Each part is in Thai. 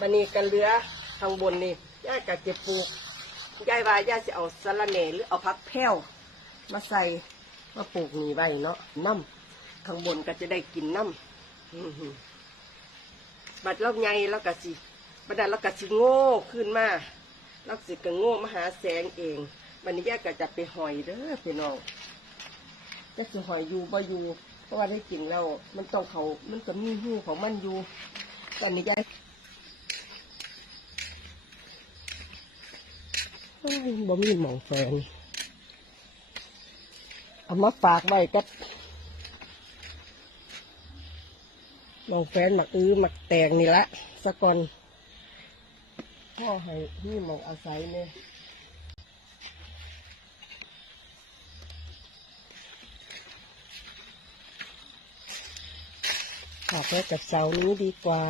มันนี่กันเหลือข้างบนนี่ย่าก็จะปลูกยายว่าย่าจะเอาสะระแหน่หรือเอาพักแพ้วมาใส่มาปลูกนี่ไว้เนาะน้ำข้างบนก็จะได้กินน้ำบัดเราใหญ่แล้วก็สิบัดนั้นเราก็สิโง่ขึ้นมาเราสิก็โง่มาหาแสงเองบัดนี้ย่าก็จะไปหอยเด้อพี่น้องจะสิหอยอยู่บ่อยู่เพราะว่าได้กินแล้วมันต้องเขามันก็มีหูของมันอยู่ตอนนี้ยายเอ้ย บ่มีหมองแฟนเอามาฝากไว้กับหมองแฟนหมักอื้อหมักแตงนี่ละสะก่อนพ่อให้นี่หมองอาศัยเนี่ยฝากไว้กับเสานี้ดีกว่า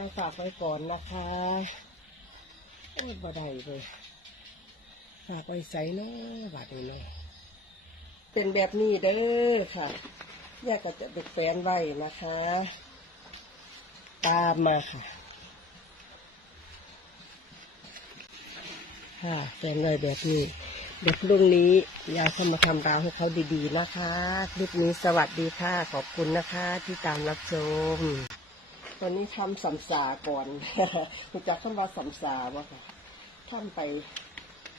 ยังฝากไว้ก่อนนะคะโอ้ยบ่ได้เลยฝากไว้ใส่เนาะบาดนี้เนาะเป็นแบบนี้เด้อค่ะแยกก็จะดึกแฟนไว้นะคะ ตามมาค่ะค่ะแฟนเลยแบบนี้ เดี๋ยวพรุ่งนี้ยายจะมาทำราวให้เขาดีๆนะคะ คลิปนี้สวัสดีค่ะ ขอบคุณนะคะที่ตามรับชม ตอนนี้ทำสัมสาก่อนรู้จักคำว่าสัมสาวะค่ะทำไป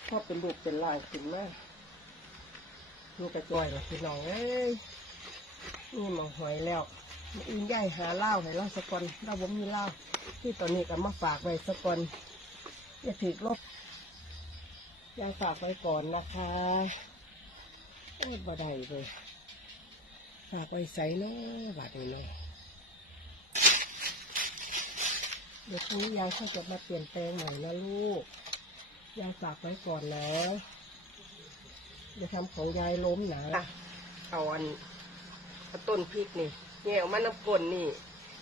ชอบเป็นลูกเป็นลานขึ้นมาลูกกระจ้อยหรอพี่น้องเอ้ยนี่มองหอยแล้วอื่นย่ายหาเล้าให้เราสะกอนเราบ่มีเล้าที่ตอนนี้ก็มาฝากไว้สะกอนอย่าถือลบยายฝากไว้ก่อนนะคะโอ้ยบ่ได้เลยฝากไว้ใส่เนาะบาดนี้เนาะ เดี๋ยวพรุ่งนี้ยายเขาจะมาเปลี่ยนแปลงใหม่นะลูก ยายฝากไว้ก่อนนะเดี๋ยวทำของยายล้มนะเอาอันเอาต้นพริกนี่แง่ออกมาน้ำกลนนี่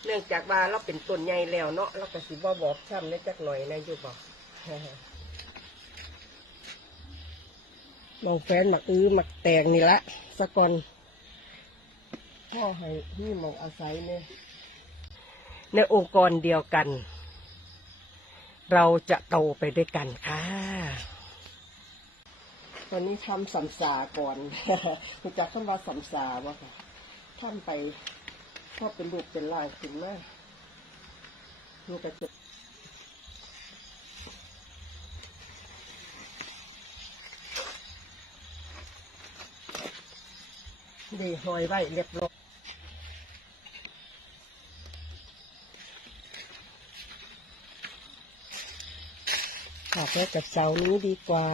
เนื่องจากว่าเราเป็นต้นใหญ่แล้วเนาะเราก็สิบ่บอกช้ำได้จักหน่อยนะอยู่บอกลองแฟนหมักอื้อหมักแตงนี่ละสะก่อนพ่อให้นี่หมองอาศัยเนี่ย ในองค์กรเดียวกัน เราจะโตไปด้วยกันค่ะตอนนี้ทำสัมสาก่อนรู้จักคำว่าสัมสาวะค่ะทำไปพ่อเป็นลูกเป็นหลานขึ้นมาลูกกระจกดีหอยไว้เรียบร้อยากไว้กับเสานี้ดีกว่า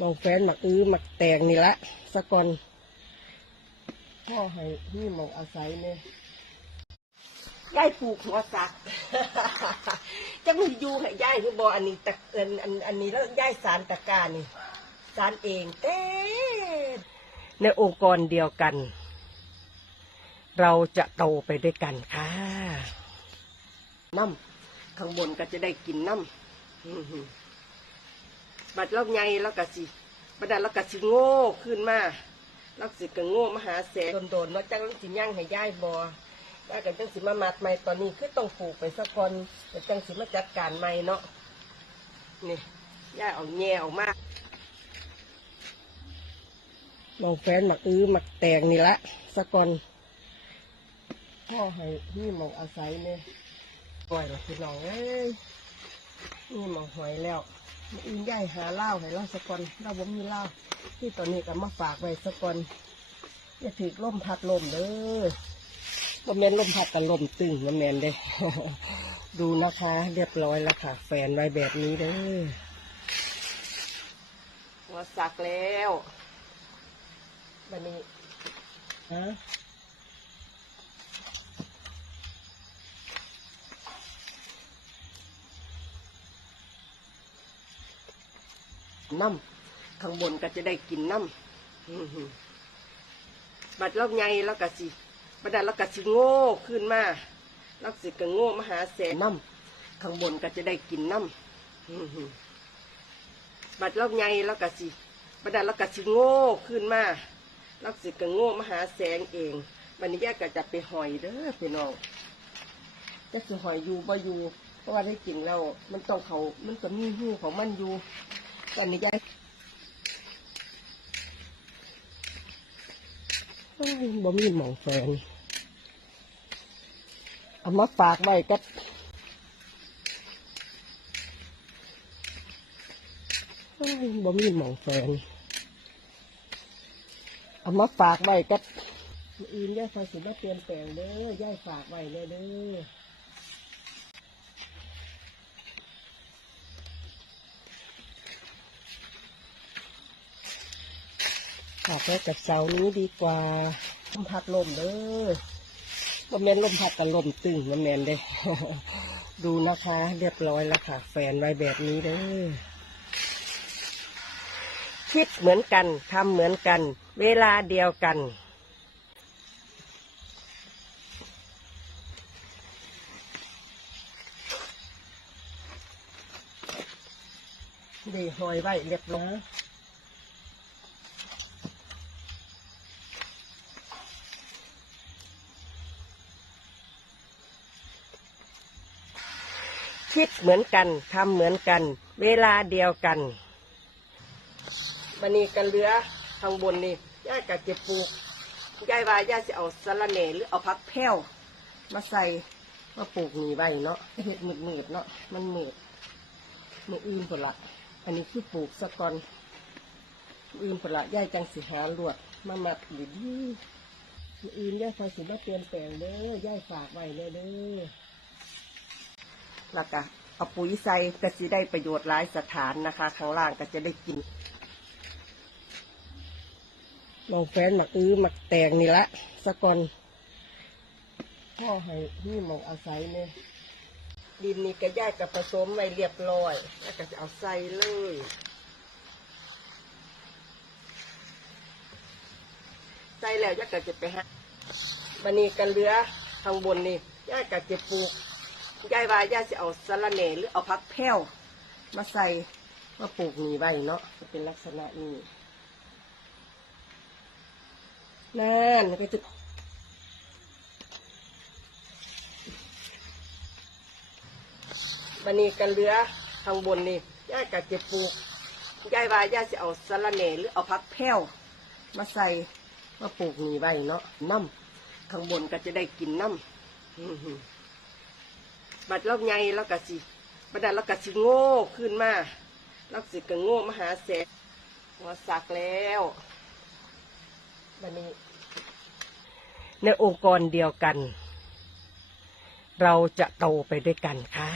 ลองแฟนหมักอื้อหมักแตงนี่ละสะก่อนพ่อให้นี่หมองอาศัยเนี่ยยายปลูกหัวสักจะมีอยู่ให้ยายคือบออันนี้ตะเอินอันอันนี้แล้วยายสารตะกร้านี่สารเองเต้ในองค์กรเดียวกัน เราจะโตไปด้วยกันค่ะน้ำ ข้างบนก็จะได้กินน้ำบัดเราใหญ่แล้วก็สิบัดนั้นเราก็สิโง่ขึ้นมาเราสิก็โง่มหาแสงโดนๆเนาจังเราสิย่างให้ย่ายบอได้กันจังสิมามัดใหม่ตอนนี้คือต้องปลูกไปสักคนแต่จังสิมาจัดการใหม่เนาะนี่ย่ายเอาแง่ออกมาลองแฟนหมักอื้อหมักแตงนี่ละสะก่อนพ่อให้นี่หมองอาศัยเนี่ย หอยหรอพี่น้องเอ้ยนี่หมองหอยแล้วมาอื่นย่ายหาเหล้าให้เราสะก่อนเราบ่มีเหล้าที่ตอนนี้ก็มาฝากไว้สะก่อนอย่าถือล่มพัดลมเด้อบ่แม่นลมพัดกับลมตึงบ่แม่นเด้ดูนะคะ เรียบร้อยแล้วค่ะ แฟนไว้แบบนี้เด้อหัวสักแล้ววันนี้ฮะ น้ำข้างบนก็จะได้กินน้ำบัดเราใหญ่แล้วก็สิบัดนั้นเราก็สิโง่ขึ้นมาเราสิก็โง่มหาแสงน้ำข้างบนก็จะได้กินน้ำบัดเราใหญ่แล้วก็สิประดาแล้วก็สิโง่ขึ้นมาแล้วสิก็โง่มหาแสงเองวันนี้แย่ก็จะไปหอยเด้อพี่น้องจะสิหอยอยู่บ่อยู่เพราะว่าได้กินแล้วมันต้องเขามันก็มีหูของมันอยู่ วันนี้ย่าโอ้ยบ่มีหมองแฟนเอามาฝากไว้กับบ่มีหมองแฟนเอามาฝากไว้กับอื่นย่าฟ้าสิมาเปลี่ยนแปลงเด้อย่าฝากไว้เด้อเด้อ ฝากไว้กับเสานี้ดีกว่าลมพัดลมเด้อบ่แมนลมพัดกับลมตึงบ่แมนเด้ดูนะคะ เรียบร้อยแล้วค่ะ แฟนไว้แบบนี้เด้อคิดเหมือนกันทำเหมือนกัน เวลาเดียวกันดีหอยไว้เรียบร้อย คิดเหมือนกันทำเหมือนกัน เวลาเดียวกันบันนี้กันเหลือข้างบนนี่ย่ากับเจะปลูกยายว่าย่าจะเอาสะระแหน่หรือเอาพักแพ้วมาใส่มาปลูกหนี่ไว้เนาะเห็ดหมืดๆเนาะมันหมืดมืออื่นผลละอันนี้คือปลูกสะกอนมืออื่นผลละย่าจังสิหาลวดมามัดหรือดีมืออื่นย่าคอยสิมาเปลี่ยนแปลงเด้อย่าฝากไว้เด้อเด้อ แล้วก็เอาปุ๋ยใส่ก็สิได้ประโยชน์หลายสถานนะคะ ข้างล่างก็จะได้กินมองแฟนหมักอื้อหมักแตงนี่ละสะกอนพ่อให้นี่หมองอาศัยเนี่ยดินนี่ก็ย่ายกับผสมไว้เรียบร้อย แล้วก็จะเอาใส่เลยใส่แล้วย่าก็จะไปหาบันนี้กันเหลือข้างบนนี่ย่าก็จะปลูก ยายว่าย่าจะเอาสะระแหน่หรือเอาพักแพ้วมาใส่มาปลูกนี่ไว้เนาะจะเป็นลักษณะนี้นั่นก็จะบันนี้กันเหลือข้างบนนี่ย่าก็จะปลูกยายว่าย่าจะเอาสะระแหน่หรือเอาพักแพ้วมาใส่มาปลูกนี่ไว้เนาะน้ำข้างบนก็จะได้กินน้ำ บัดเราใหญ่แล้วก็สิบัดนั้นเราก็สิโง่ขึ้นมาเราสิก็โง่มหาแสงหัวสักแล้วบันนี้ ในองค์กรเดียวกัน เราจะโตไปด้วยกันค่ะ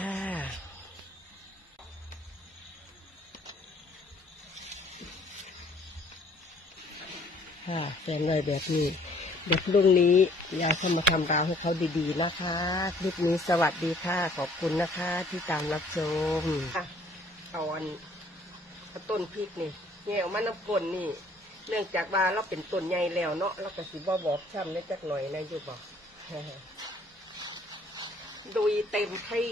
ค่ะแฟนไว้แบบนี้ เดี๋ยวพรุ่งนี้ยายจะมาทำราวให้เขาดีๆนะคะคลิปนี้สวัสดีค่ะ ขอบคุณนะคะที่ตามรับชมค่ะเอนต้นพริกนี่แง่ออกมาน้ำกลนนี่ เนื่องจากว่าเราเป็นต้นใหญ่แล้วเนาะเราก็สิบ่บอกช้ำในจักหน่อยนะอยู่บอกดุยเต็มที่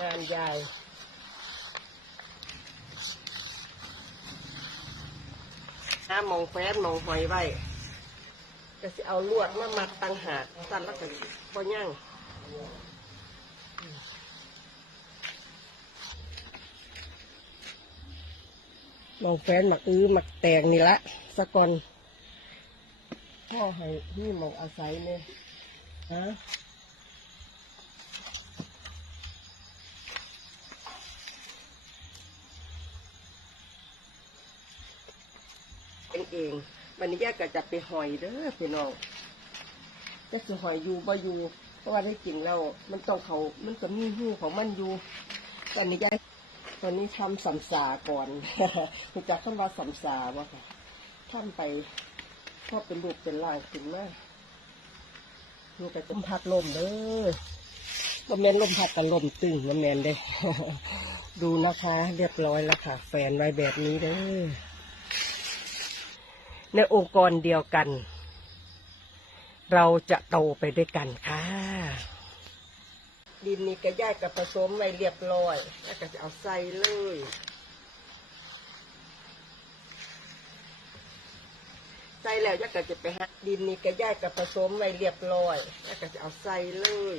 งานใหญ่น้ามองแฟนมองหอยไว้ ก็สิเอาลวดมามัดตังหากสั่นแล้วก็บ่ย่างมองแฟนหมักอื้อหมักแตงนี่ละสะกอนพ่อให้นี่หมองอาศัยเนี่ยฮะเองเอง วันนี้ย่าก็จะไปหอยเด้อพี่น้องจะคือหอยอยู่บ่อยู่เพราะว่าได้กินแล้วมันต้องเขามันก็มีหูของมันอยู่ ตอนนี้ย่าตอนนี้ทำสัมสาก่อนรู้จักคำว่าสัมสาบ่ค่ะทำไปพอเป็นลูกเป็นหลานขึ้นมาลูกก็ต้มพัดลมเด้อบ่แมนลมพัดกับลมตึงบ่แมนเด้ดูนะคะ เรียบร้อยแล้วค่ะ แฟนไว้แบบนี้เด้อ ในองค์กรเดียวกัน เราจะโตไปด้วยกันค่ะ ดินนี่ก็ย่ายกับผสมไว้เรียบร้อย แล้วก็จะเอาใส่เลยใส่แล้วยักก็จะไปหาดินนี่ก็ย่ายกับผสมไว้เรียบร้อย แล้วก็จะเอาใส่เลย